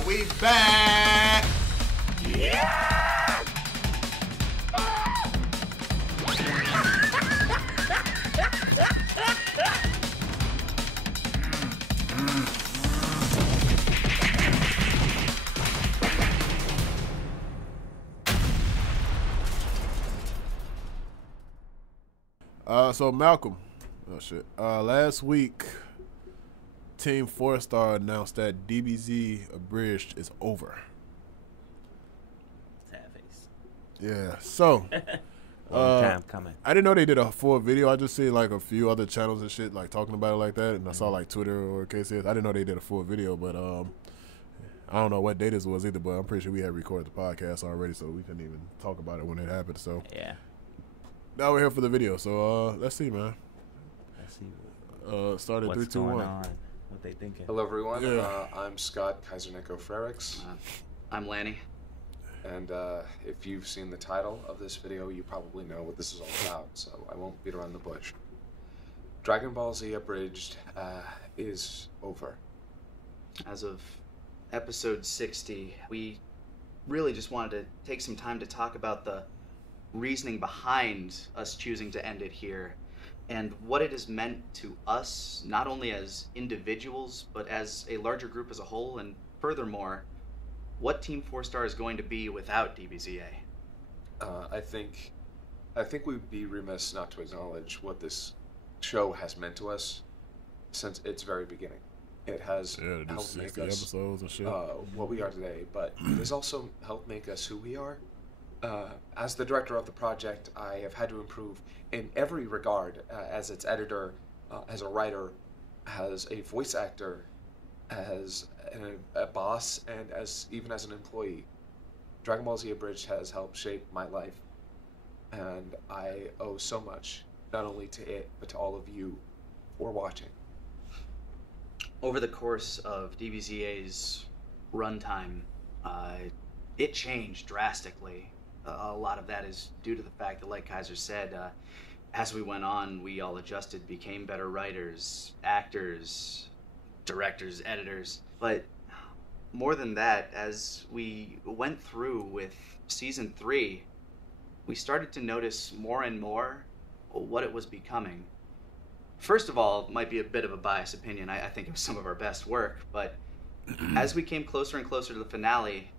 And we back! Yeah! So Malcolm, last week, Team 4-Star announced that DBZ Abridged is over. Sad face. Yeah, so long time coming. I didn't know they did a full video. I just see like a few other channels and shit like talking about it like that, and I saw like Twitter or KCS. I didn't know they did a full video, but I don't know what day this was either. But I'm pretty sure we had recorded the podcast already, so we couldn't even talk about it when it happened. So yeah. Now we're here for the video, so let's see, man. Let's see. Start at What's 3, 2, going 1. on? What they thinking? Hello, everyone. Yeah. I'm Scott Kaiser-Nico-Frerix. I'm Lanny. And if you've seen the title of this video, you probably know what this is all about, so I won't beat around the bush. Dragon Ball Z Abridged is over. As of episode 60, we really just wanted to take some time to talk about the reasoning behind us choosing to end it here and what it has meant to us, not only as individuals, but as a larger group as a whole, and furthermore, what Team 4-Star is going to be without DBZA. I think we'd be remiss not to acknowledge what this show has meant to us since its very beginning. It has helped make us episodes and shit. What we are today, but it has also helped make us who we are. As the director of the project, I have had to improve in every regard, as its editor, as a writer, as a voice actor, as a boss, and even as an employee. Dragon Ball Z Abridged has helped shape my life, and I owe so much, not only to it, but to all of you for watching. Over the course of DBZA's runtime, it changed drastically. A lot of that is due to the fact that, like Kaiser said, as we went on, we all adjusted, became better writers, actors, directors, editors. But more than that, as we went through with Season 3, we started to notice more and more what it was becoming. First of all, it might be a bit of a biased opinion. I think it was some of our best work, but as we came closer and closer to the finale,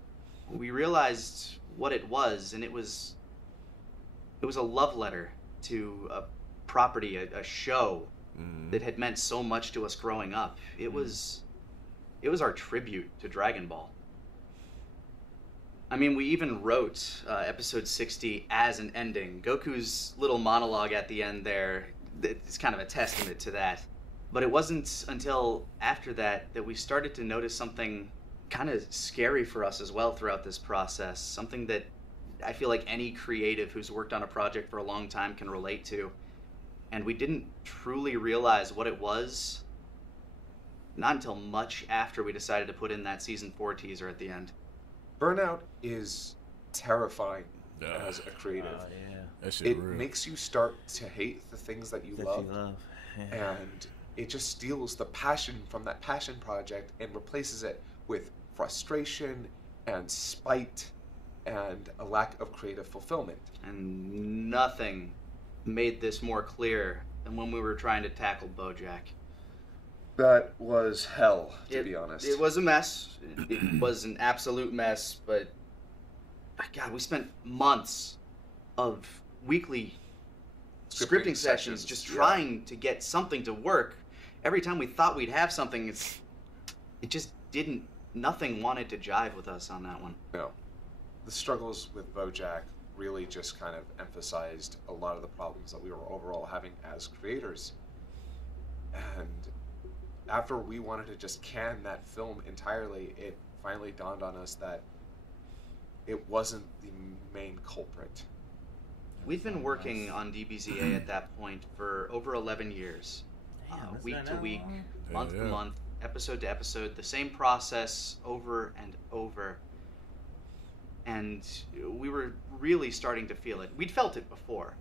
we realized what it was, and it was a love letter to a property, a show that had meant so much to us growing up. It was our tribute to Dragon Ball. I mean, we even wrote episode 60 as an ending. Goku's little monologue at the end there, it's kind of a testament to that. But it wasn't until after that that we started to notice something kind of scary for us as well throughout this process, something that I feel like any creative who's worked on a project for a long time can relate to. And we didn't truly realize what it was, not until much after we decided to put in that Season 4 teaser at the end. Burnout is terrifying as a creative. Yeah. That shit It real. makes you start to hate the things that you love. Yeah. And it just steals the passion from that passion project and replaces it with frustration and spite and a lack of creative fulfillment. And nothing made this more clear than when we were trying to tackle Bojack. That was hell, to be honest. It was a mess. It was an absolute mess, but God, we spent months of weekly scripting sessions just trying to get something to work. Every time we thought we'd have something, it just didn't. Nothing wanted to jive with us on that one. No. The struggles with Bojack really just kind of emphasized a lot of the problems that we were overall having as creators. And after we wanted to just can that film entirely, it finally dawned on us that it wasn't the main culprit. We've been working on DBZA at that point for over 11 years. Week to week, month to month, episode to episode, the same process over and over. And we were really starting to feel it. We'd felt it before,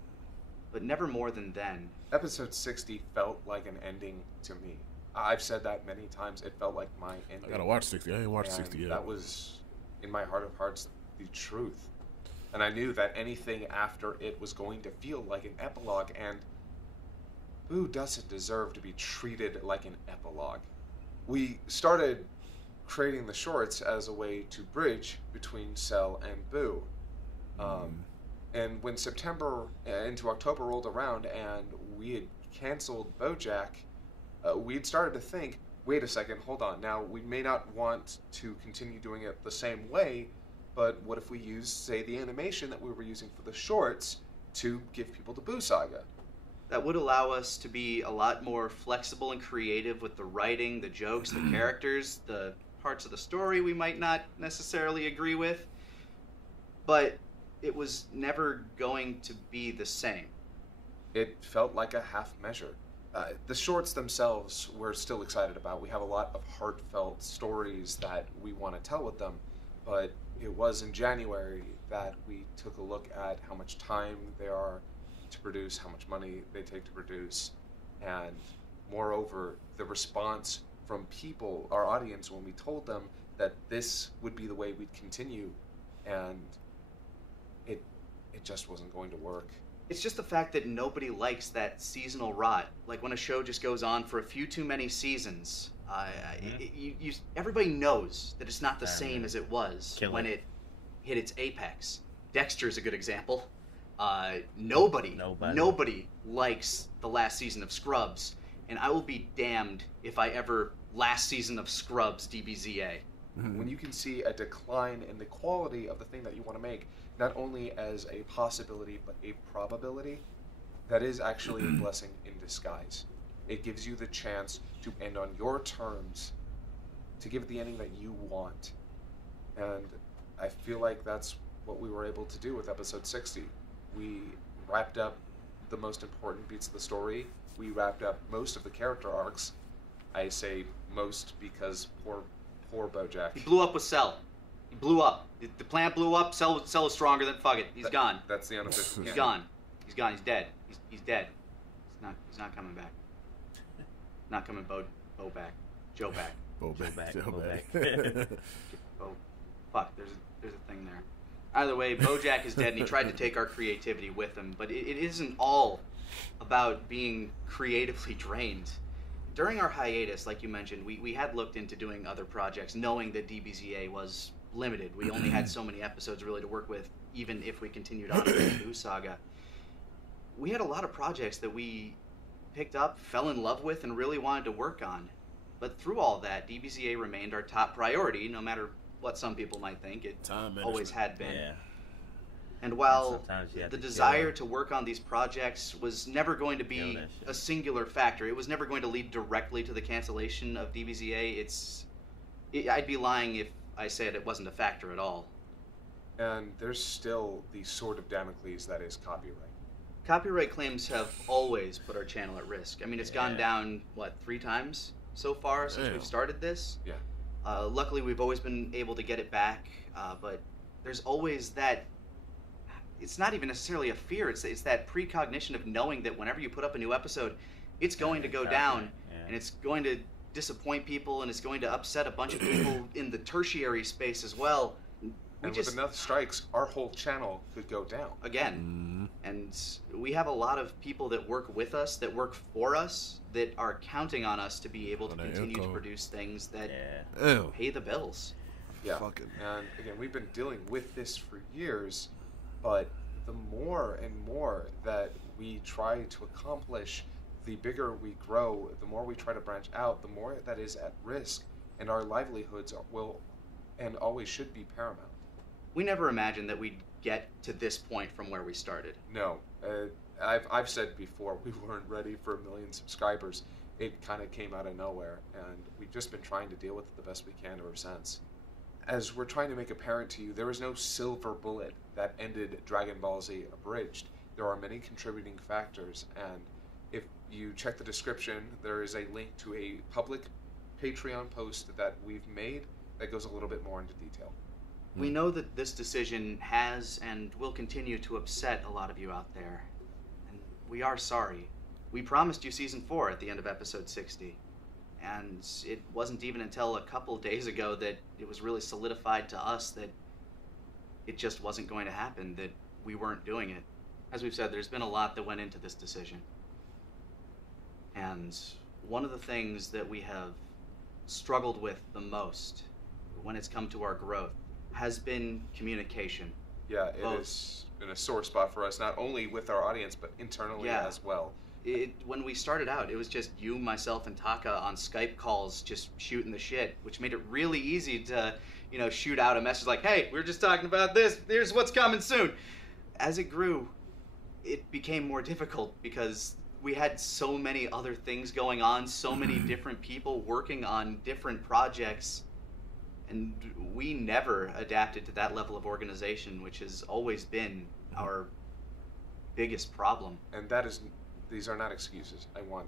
but never more than then. Episode 60 felt like an ending to me. I've said that many times. It felt like my ending. I gotta watch 60. I ain't watched And 60 yet. that was, in my heart of hearts, the truth. And I knew that anything after it was going to feel like an epilogue, and who doesn't deserve to be treated like an epilogue? We started creating the shorts as a way to bridge between Cell and Boo. And when September into October rolled around and we had canceled Bojack, we'd started to think, wait a second, hold on. Now, we may not want to continue doing it the same way, but what if we use, say, the animation that we were using for the shorts to give people the Boo Saga? That would allow us to be a lot more flexible and creative with the writing, the jokes, the characters, the parts of the story we might not necessarily agree with. But it was never going to be the same. It felt like a half measure. The shorts themselves we're still excited about. We have a lot of heartfelt stories that we want to tell with them, but it was in January that we took a look at how much time they are to produce, how much money they take to produce, and moreover, the response from people, our audience, when we told them that this would be the way we'd continue, and it just wasn't going to work. It's just the fact that nobody likes that seasonal rot. Like when a show just goes on for a few too many seasons. Everybody knows that it's not the same as it was when it hit its apex. Dexter's a good example. Nobody likes the last season of Scrubs, and I will be damned if I ever last season of Scrubs DBZA. When you can see a decline in the quality of the thing that you want to make, not only as a possibility but a probability, that is actually a blessing in disguise. It gives you the chance to end on your terms, to give it the ending that you want. And I feel like that's what we were able to do with episode 60. We wrapped up the most important beats of the story. We wrapped up most of the character arcs. I say most because poor Bojack. He blew up with Cell. He blew up. The plant blew up. Cell is stronger than fuck it. He's gone. That's the unofficial. He's gone. He's gone. He's dead. He's dead. He's not coming back. Not coming back. Joe back. Joe back. Fuck. There's a thing there. Either way, Bojack is dead, and he tried to take our creativity with him. But it isn't all about being creatively drained. During our hiatus, like you mentioned, we had looked into doing other projects, knowing that DBZA was limited. We only had so many episodes really to work with, even if we continued on with the Boo Saga. We had a lot of projects that we picked up, fell in love with, and really wanted to work on. But through all that, DBZA remained our top priority, no matter what some people might think. It always had been. Yeah. And while the desire to work on these projects was never going to be a singular factor, it was never going to lead directly to the cancellation of DBZA, I'd be lying if I said it wasn't a factor at all. And there's still the sword of Damocles that is copyright. Copyright claims have always put our channel at risk. I mean, it's gone down, 3 times so far since we've started this? Yeah. Luckily, we've always been able to get it back, but there's always that... It's not even necessarily a fear, it's that precognition of knowing that whenever you put up a new episode, it's going to go down, and it's going to disappoint people, and it's going to upset a bunch of people in the tertiary space as well. With enough strikes, our whole channel could go down. Again. And we have a lot of people that work with us, that work for us, that are counting on us to be able to continue to produce things that pay the bills. Yeah. And again, we've been dealing with this for years, but the more and more that we try to accomplish, the bigger we grow, the more we try to branch out, the more that is at risk, and our livelihoods will and always should be paramount. We never imagined that we'd get to this point from where we started. No. I've said before, we weren't ready for 1 million subscribers. It kind of came out of nowhere, and we've just been trying to deal with it the best we can ever since. As we're trying to make apparent to you, there is no silver bullet that ended Dragon Ball Z Abridged. There are many contributing factors, and if you check the description, there is a link to a public Patreon post that we've made that goes a little bit more into detail. We know that this decision has and will continue to upset a lot of you out there, and we are sorry. We promised you Season 4 at the end of Episode 60, And it wasn't even until a couple of days ago that it was really solidified to us that it just wasn't going to happen, that we weren't doing it. As we've said, there's been a lot that went into this decision. And one of the things that we have struggled with the most when it's come to our growth has been communication. Yeah, it has been a sore spot for us, not only with our audience, but internally as well. When we started out, it was just you, myself, and Taka on Skype calls just shooting the shit, which made it really easy to, shoot out a message like, hey, we're just talking about this, here's what's coming soon. As it grew, it became more difficult because we had so many other things going on, so many different people working on different projects, and we never adapted to that level of organization, which has always been our biggest problem. And these are not excuses. We want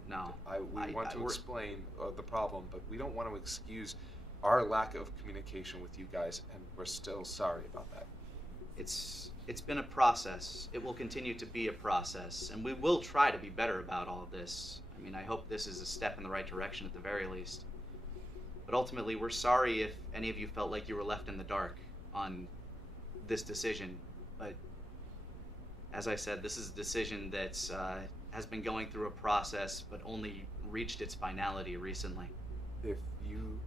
to explain the problem, but we don't want to excuse our lack of communication with you guys, and we're still sorry about that. It's been a process. It will continue to be a process, and we will try to be better about all of this. I mean, I hope this is a step in the right direction at the very least. But ultimately, we're sorry if any of you felt like you were left in the dark on this decision. But as I said, this is a decision that's has been going through a process, but only reached its finality recently. If you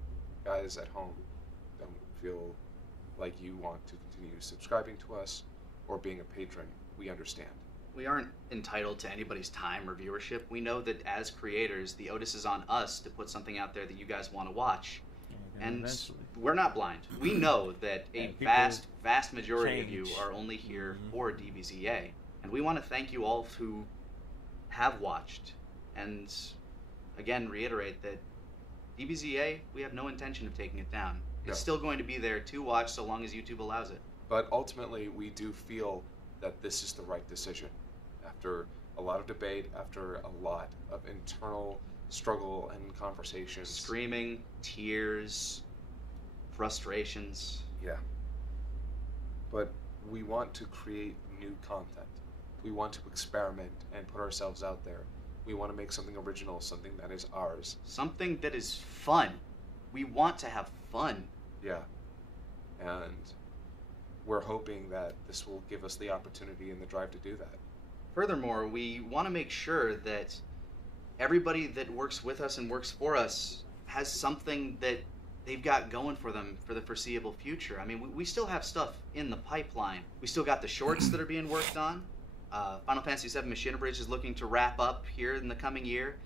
guys at home don't feel like you want to continue subscribing to us or being a patron, we understand. We aren't entitled to anybody's time or viewership. We know that as creators, the onus is on us to put something out there that you guys want to watch. And eventually, we're not blind. We know that a vast majority of you are only here for DBZA. And we want to thank you all who have watched. And again, reiterate that DBZA, we have no intention of taking it down. It's still going to be there to watch so long as YouTube allows it. But ultimately, we do feel that this is the right decision. After a lot of debate, after a lot of internal struggle and conversations. Screaming, tears, frustrations. Yeah. But we want to create new content. We want to experiment and put ourselves out there. We want to make something original, something that is ours. Something that is fun. We want to have fun. Yeah. And we're hoping that this will give us the opportunity and the drive to do that. Furthermore, we want to make sure that everybody that works with us and works for us has something that they've got going for them for the foreseeable future. I mean, we still have stuff in the pipeline. We still got the shorts that are being worked on. Final Fantasy VII Machine Bridge is looking to wrap up here in the coming year.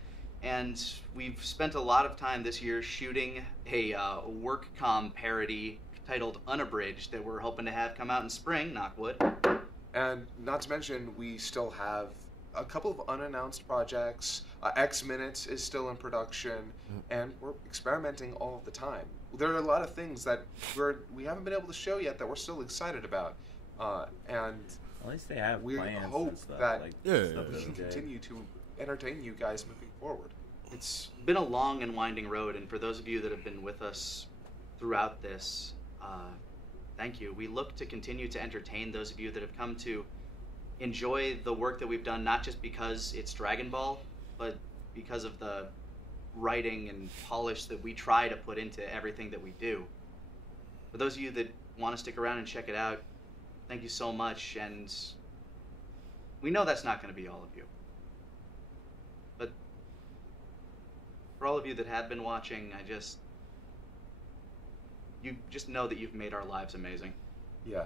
And we've spent a lot of time this year shooting a WorkCom parody titled Unabridged that we're hoping to have come out in spring, knock wood. And not to mention, we still have a couple of unannounced projects. X Minutes is still in production, and we're experimenting all of the time. There are a lot of things that we haven't been able to show yet that we're still excited about, and at least they have we plans hope and stuff, that like, we can continue to entertain you guys moving forward. It's been a long and winding road, and for those of you that have been with us throughout this, thank you. We look to continue to entertain those of you that have come to enjoy the work that we've done, not just because it's Dragon Ball, but because of the writing and polish that we try to put into everything that we do. For those of you that want to stick around and check it out, thank you so much, and we know that's not going to be all of you. But for all of you that have been watching, you just know that you've made our lives amazing. Yeah.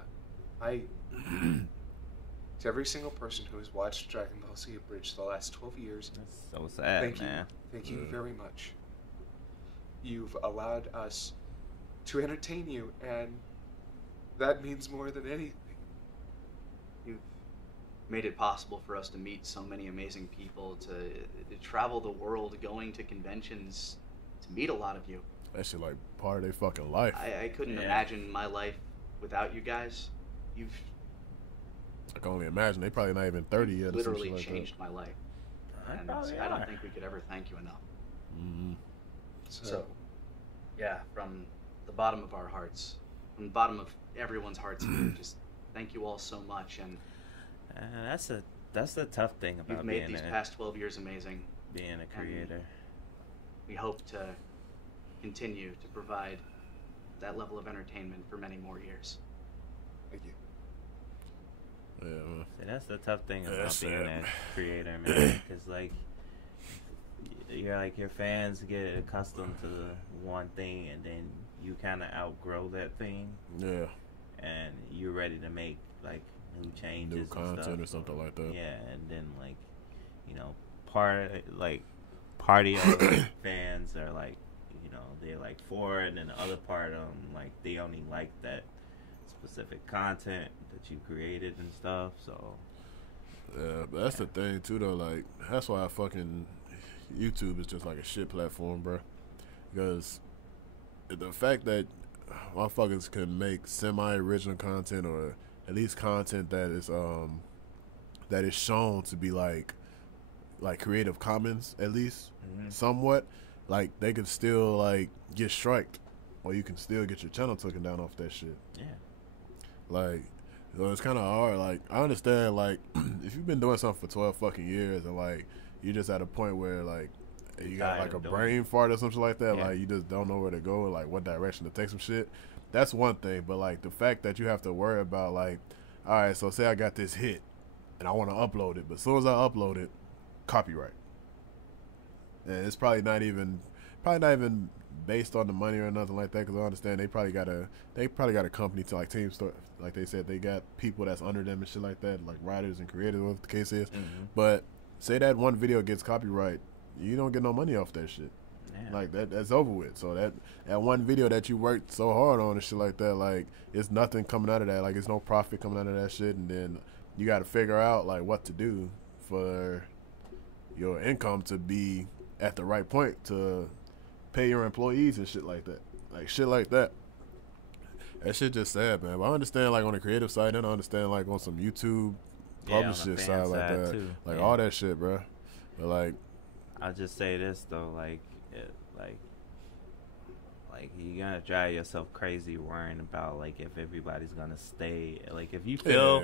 To every single person who has watched Dragon Ball Z Abridged the last 12 years, that's so sad, man. Thank you very much. You've allowed us to entertain you, and that means more than anything. You've made it possible for us to meet so many amazing people, to travel the world, going to conventions, to meet a lot of you. That shit like part of their fucking life. I couldn't imagine my life without you guys. I can only imagine. They probably not even 30 yet. Literally like changed my life. And I don't think we could ever thank you enough. Mm-hmm. So, yeah, from the bottom of our hearts, from the bottom of everyone's hearts here, just thank you all so much. And that's the tough thing about you've made these past 12 years amazing. Being a creator. We hope to continue to provide that level of entertainment for many more years. Thank you. Yeah, man. See, that's the tough thing about That's being it. a creator, man. Because like, you're like your fans get accustomed to one thing, and then you kind of outgrow that thing, Yeah. and you're ready to make like new changes, New and content stuff. or something like that. Yeah, and then like, you know, party fans are like, you know, they're like for it, and then the other part like they only like that specific content that you created and stuff. So Yeah, but that's the thing too, though. Like, that's why I fucking YouTube is just like a shit platform, bro. Because the fact that motherfuckers can make semi-original content, or at least content that is shown to be like Creative Commons, at least somewhat, like they could still like get striked, or you can still get your channel taken down off that shit. yeah, Like, so it's kind of hard. Like, I understand, like, if you've been doing something for 12 fucking years, and like you're just at a point where like you got like a brain fart or something like that, like you just don't know where to go, or like what direction to take some shit. That's one thing. But like the fact that you have to worry about, like, all right, so say I got this hit and I want to upload it, but as soon as I upload it, copyright. And it's probably not even based on the money or nothing like that, because I understand they probably got a company to like Team Store, like they said they got people that's under them and shit like that, like writers and creators, whatever the case is. But say that one video gets copyright, you don't get no money off that shit. yeah. Like that's over with. So that one video that you worked so hard on and shit like that, like it's nothing coming out of that. Like it's no profit coming out of that shit, and then you got to figure out like what to do for your income to be at the right point to pay your employees and shit like that. Like shit like that. That shit just sad, man. But I understand like on the creative side, and I understand like on some YouTube publishing side like that, too. like all that shit, bro. But like, I'll just say this though, like you're gonna drive yourself crazy worrying about like if everybody's gonna stay. Like if you feel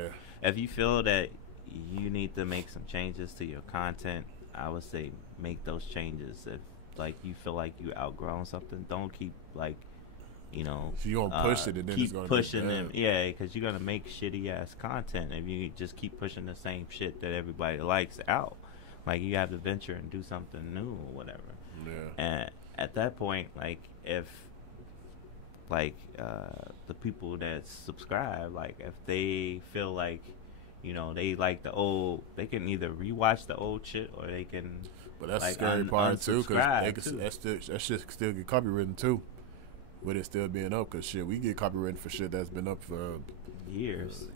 that you need to make some changes to your content, I would say make those changes. If like you feel like you outgrown something, don't keep like, you know, if you gonna push it, and then keep it's gonna pushing be bad. them. Yeah, because you're gonna make shitty ass content if you just keep pushing the same shit that everybody likes out. Like you have to venture and do something new or whatever. Yeah. And at that point, like if like the people that subscribe, like if they feel like, you know, they like the old, they can either rewatch the old shit or they can. But that's like the scary part too, because unsubscribe, that shit can still get copywritten too, with it still being up. Because shit, we get copywritten for shit that's been up for years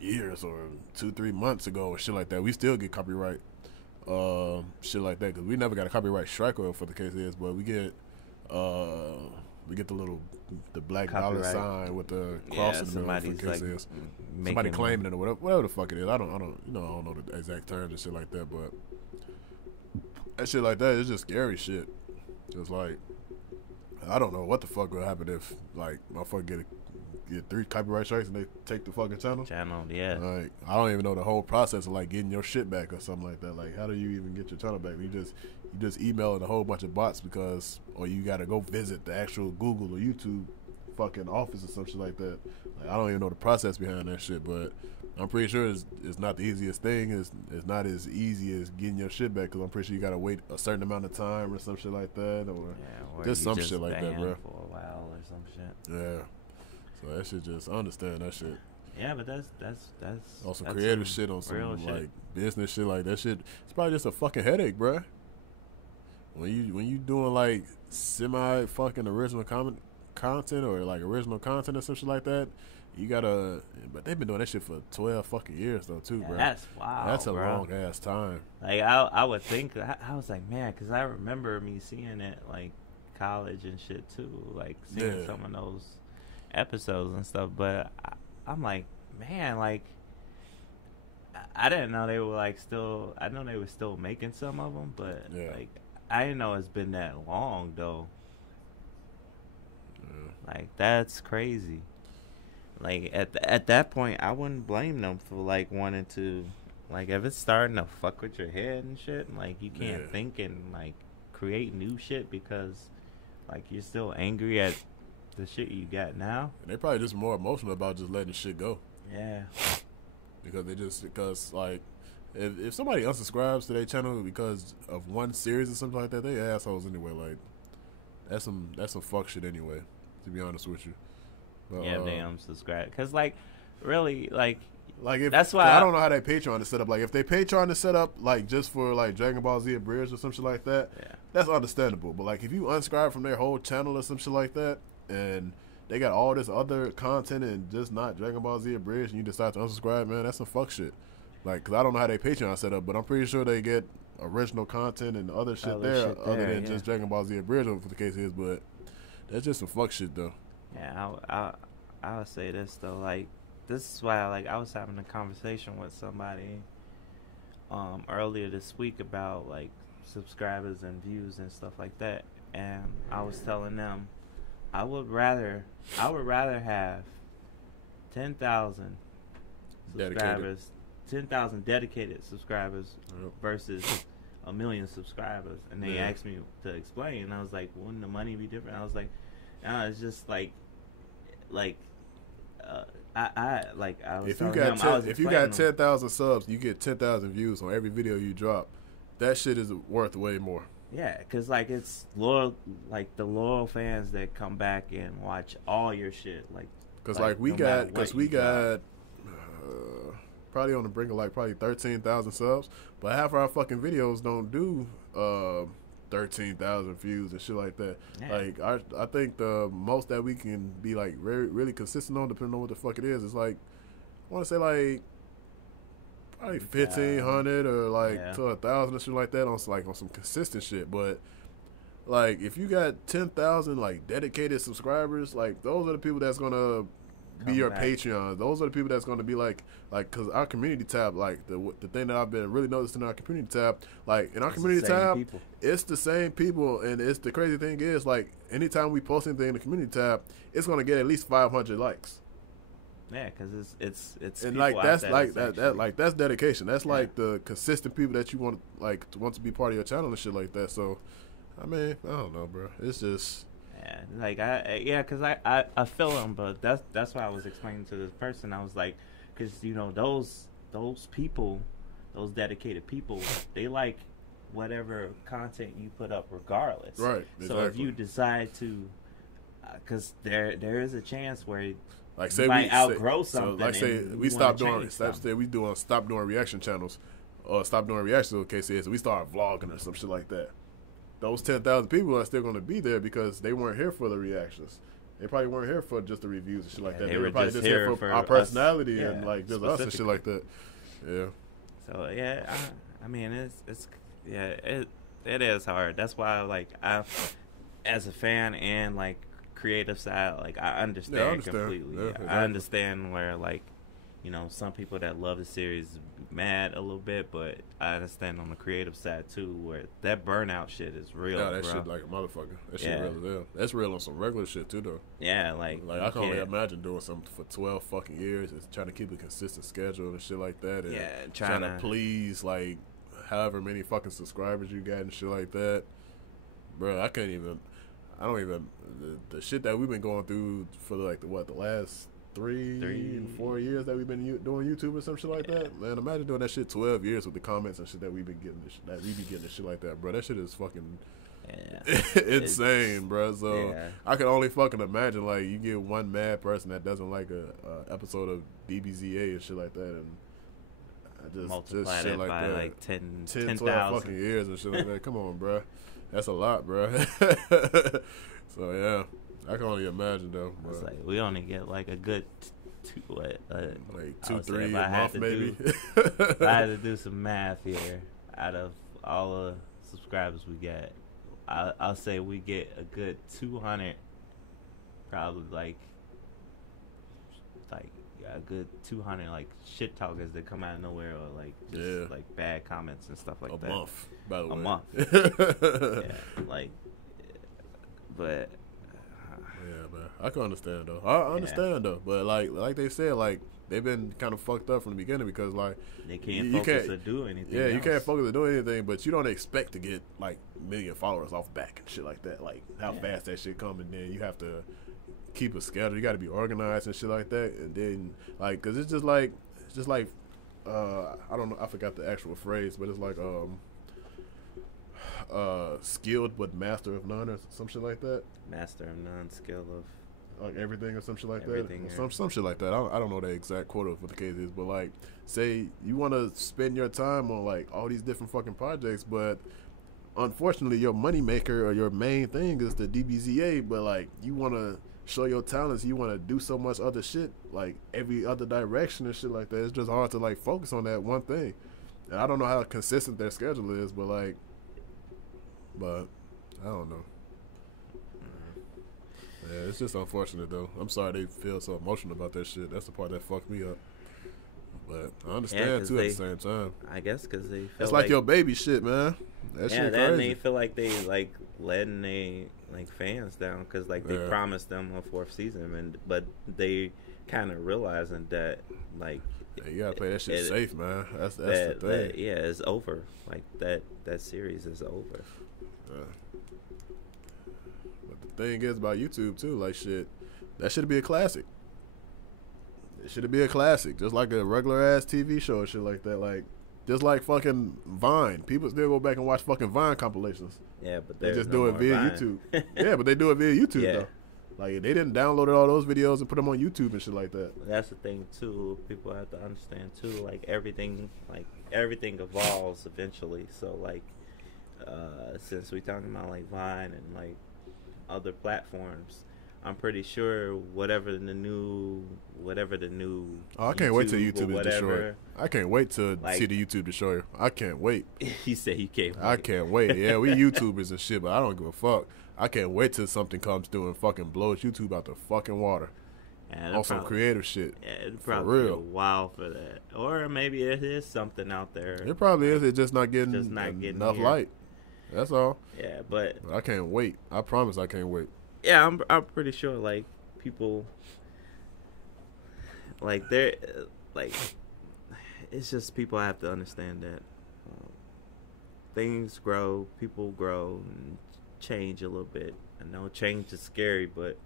or 2-3 months ago or shit like that. We still get copyright shit like that, because we never got a copyright strike or for the case is, but we get the black dollar Copyright. Sign with the cross in the middle for the case like is. Somebody claiming it or whatever the fuck it is. I don't know the exact terms and shit like that, but that shit like that is just scary shit. It's like, I don't know what the fuck will happen if like motherfucker get 3 copyright strikes and they take the fucking channel. Yeah. Like, I don't even know the whole process of like getting your shit back or something like that. Like, how do you even get your channel back? You just email a whole bunch of bots or you gotta go visit the actual Google or YouTube fucking office or some shit like that. Like, I don't even know the process behind that shit, but I'm pretty sure it's not the easiest thing. It's not as easy as getting your shit back, because I'm pretty sure you gotta wait a certain amount of time or some shit like that, or just some shit like that, bro. For a while or some shit. Yeah. So that shit, just understand that shit. Yeah, but that's On some creative shit, on some real like shit. business shit, like that shit. It's probably just a fucking headache, bro. When you doing like semi fucking original content or like original content or some shit like that, you gotta. But they've been doing that shit for 12 fucking years though too, bro. That's wild. That's a bro. long ass time. Like I would think, I was like, man, because I remember me seeing it like college and shit too, like seeing some of those episodes and stuff. But I'm like, man, like I didn't know they were like still. I know they were still making some of them, but like I didn't know it's been that long though. Like that's crazy. Like at that point, I wouldn't blame them for like wanting to, like if it's starting to fuck with your head and shit, like you can't think and like create new shit because Like, you're still angry at the shit you got now? And they're probably just more emotional about just letting shit go. Yeah. Because like, if somebody unsubscribes to their channel because of one series or something like that, they assholes anyway. Like, that's some fuck shit anyway, to be honest with you. But, Yeah, they unsubscribe. Because, like, really, like if, that's why I don't know how their Patreon is set up. Like, if they Patreon is set up like just for like Dragon Ball Z Abridged or some shit like that, that's understandable. But like, if you unsubscribe from their whole channel or some shit like that, and they got all this other content and just not Dragon Ball Z Abridged, and you decide to unsubscribe, man, that's some fuck shit. Like, because I don't know how they Patreon set up, but I'm pretty sure they get original content and other shit there other than just Dragon Ball Z Abridged, whatever the case is. But that's just some fuck shit, though. Yeah, I would say this, though. Like, this is why, like, I was having a conversation with somebody earlier this week about, like, subscribers and views and stuff like that. And I was telling them I would rather have 10,000 subscribers, 10,000 dedicated subscribers versus 1 million subscribers. And they asked me to explain, and I was like, wouldn't the money be different? I was like, no, it's just like I was if you got 10,000 subs, you get 10,000 views on every video you drop. That shit is worth way more. Yeah, because, like, it's loyal, like, the loyal fans that come back and watch all your shit. Like, because, like, we got probably on the brink of, like, probably 13,000 subs, but half of our fucking videos don't do 13,000 views and shit like that. Yeah. Like, I think the most that we can be, like, really consistent on, depending on what the fuck it is like, I want to say, like, probably 1,500 or like to 1,000 or shit like that on some consistent shit. But like, if you got 10,000 like dedicated subscribers, like, those are the people that's gonna be your Patreon. Those are the people that's gonna be like because our community tab, like the thing that I've been really noticing in our community tab, like in our community tab, it's the same people. And it's the crazy thing is, like, anytime we post anything in the community tab, it's gonna get at least 500 likes. Yeah, because it's and like that's like that like that's dedication. That's like the consistent people that you want to be part of your channel and shit like that. So, I mean, I don't know, bro. It's just because I feel them, but that's why I was explaining to this person. I was like, because those people, those dedicated people, they like whatever content you put up, regardless. Right. So exactly. if you decide to, because there is a chance where. Like, say we might outgrow something. So, like, say we stop doing reaction channels, or stop doing reactions. Okay, so we start vlogging or some shit like that. Those 10,000 people are still going to be there because they weren't here for the reactions. They probably weren't here for just the reviews and shit like that. They were probably just here for our personality and like just us and shit like that. Yeah. So I mean it is hard. That's why, like, I, as a fan and like creative side, like, I understand completely. Yeah, exactly. I understand where, like, you know, some people that love the series mad a little bit, but I understand on the creative side too, where that burnout shit is real. Yeah, that shit like a motherfucker. That shit real as hell. That's real on some regular shit too, though. Yeah, like I can only imagine doing something for 12 fucking years and trying to keep a consistent schedule and shit like that. And trying to please like however many fucking subscribers you got and shit like that, bro. I don't even the shit that we've been going through for like the last 3 and 4 years that we've been doing YouTube or some shit like that. Man, imagine doing that shit 12 years with the comments and shit that we've been getting, that we be getting and shit like that, bro. That shit is fucking insane, bro. So I can only fucking imagine, like, you get one mad person that doesn't like a episode of DBZA and shit like that, and multiply shit it like by that. like 10 12 fucking years and shit like that. Come on, bro. That's a lot, bro. So yeah, I can only imagine though. It's like we only get like a good like 2-3 a month maybe. If I had to do some math here, out of all the subscribers we get, I'll say we get a good 200, probably like a good 200 like shit talkers that come out of nowhere, or like just like bad comments and stuff like that. A month, by the way. A month. Yeah, like, but yeah, man. I can understand though. I understand though, but like they said, like they've been kind of fucked up from the beginning because like they can't focus to do anything. Yeah, you else. can't focus to do anything, but you don't expect to get like 1 million followers off back and shit like that. Like how fast that shit come, and then you have to keep a schedule. You got to be organized and shit like that, and then like because it's just like I don't know, I forgot the actual phrase, but it's like skilled but master of none or some shit like that. Master of none, skill of like everything or some shit like everything, that. Some shit like that. I don't know the exact quote of what the case is, but like say you want to spend your time on like all these different fucking projects, but unfortunately your money maker or your main thing is the DBZA, but like you want to show your talents, you want to do so much other shit, like every other direction and shit like that. It's just hard to like focus on that one thing. And I don't know how consistent their schedule is, but I don't know. Yeah, it's just unfortunate though. I'm sorry they feel so emotional about that shit. That's the part that fucked me up. But I understand too at the same time. I guess because they feel it's like your baby shit, man. That shit crazy. And they feel like they like letting they like fans down because like they promised them a 4th season, but they kind of realizing that like you gotta play that shit safe, man. That's the thing. It's over. Like that series is over. But the thing is about YouTube too, like shit, that should be a classic. It should be a classic, just like a regular ass TV show and shit like that. Like just like fucking Vine. People still go back and watch fucking Vine compilations. Yeah, but they just do it via YouTube. Yeah, but they do it via YouTube though. Like they didn't download all those videos and put them on YouTube and shit like that. That's the thing too. People have to understand too. Like everything evolves eventually. So like, since we talking about like Vine and like other platforms, I'm pretty sure whatever the new. Oh, I can't wait till YouTube is destroyed. I can't wait to see the YouTube destroyer. I can't wait. He said he can't wait. I can't wait. Yeah, we YouTubers and shit, but I don't give a fuck. I can't wait till something comes through and fucking blows YouTube out the fucking water. On some creative shit. Yeah, it'd probably be a while for that. Or maybe it is something out there. It probably is. It's just not getting enough light. That's all. Yeah, but I can't wait. I promise I can't wait. Yeah, I'm pretty sure like people like they're like it's just people have to understand that things grow, people grow and change a little bit. I know change is scary, but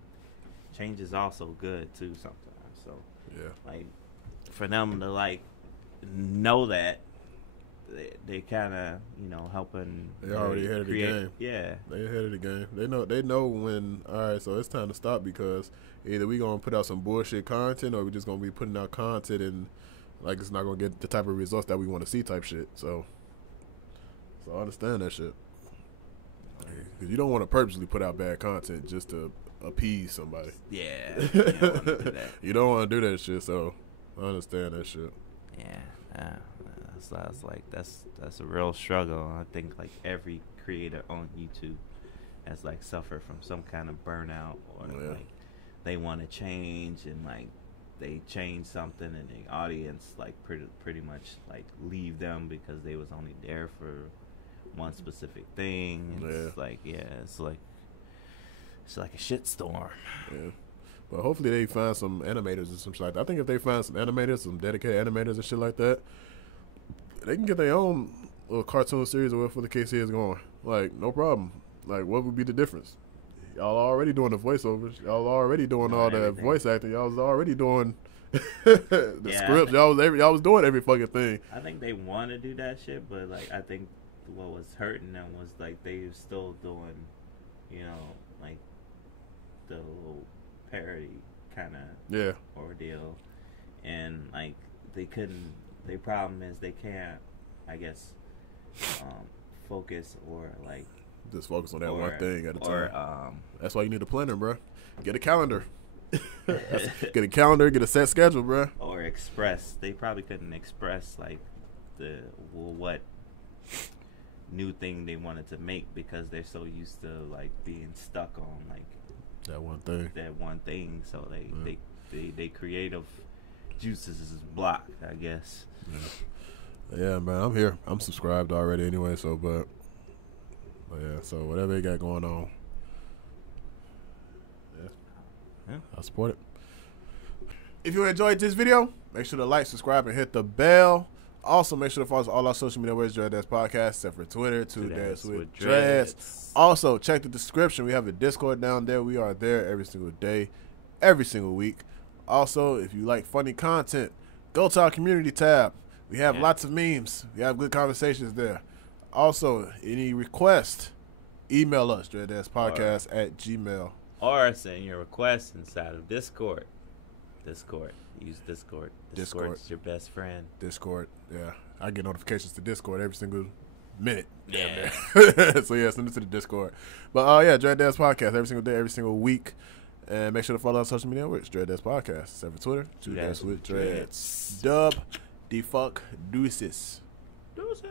change is also good too sometimes. So yeah, like for them to like know that they kind of helping. They already ahead of the game. Yeah, they ahead of the game. They know when. All right, so it's time to stop because either we gonna put out some bullshit content or we just gonna be putting out content and like it's not gonna get the type of results that we want to see type shit. So I understand that shit. Because you don't want to purposely put out bad content just to appease somebody. Yeah, you don't want to do that. You don't want to do that shit. So I understand that shit. Yeah. That's a real struggle. I think like every creator on YouTube has like suffered from some kind of burnout or like they want to change and like they change something and the audience like pretty much like leave them because they was only there for one specific thing. It's like it's like a shitstorm. Yeah. But hopefully they find some animators or some shit like that. I think if they find some animators, some dedicated animators and shit like that, they can get their own little cartoon series or whatever the case is going. Like, no problem. Like, what would be the difference? Y'all already doing the voiceovers. Y'all already doing all the voice acting. Y'all was already doing the scripts. Y'all was doing every fucking thing. I think they want to do that shit, but like I think what was hurting them was like they were still doing, like the little parody kind of ordeal, and like they couldn't. The problem is they can't, I guess, focus or like just focus on that one thing at a time. That's why you need a planner, bro. Get a calendar. Get a calendar. Get a set schedule, bro. Or express. They probably couldn't express like what new thing they wanted to make because they're so used to like being stuck on like that one thing. So they creative juices is blocked, I guess. Yeah, man, I'm here. I'm subscribed already anyway, so but yeah, so whatever they got going on. I support it. If you enjoyed this video, make sure to like, subscribe, and hit the bell. Also, make sure to follow us on all our social media ways, DADS Podcast, except for Twitter, 2Dads with Dreads. Also, check the description. We have the Discord down there. We are there every single day, every single week. Also, if you like funny content, go to our community tab. We have lots of memes. We have good conversations there. Also, any request, email us, DADSpodcast@gmail.com. Or send your requests inside of Discord. Use Discord. Discord's your best friend. Discord, yeah. I get notifications to Discord every single minute. Yeah. So, yeah, send it to the Discord. But, yeah, DADS Podcast every single day, every single week. And make sure to follow our social media networks, DADS Podcast. Except for Twitter, 2Dads with Dreads. Dub, the fuck, deuces. Deuces.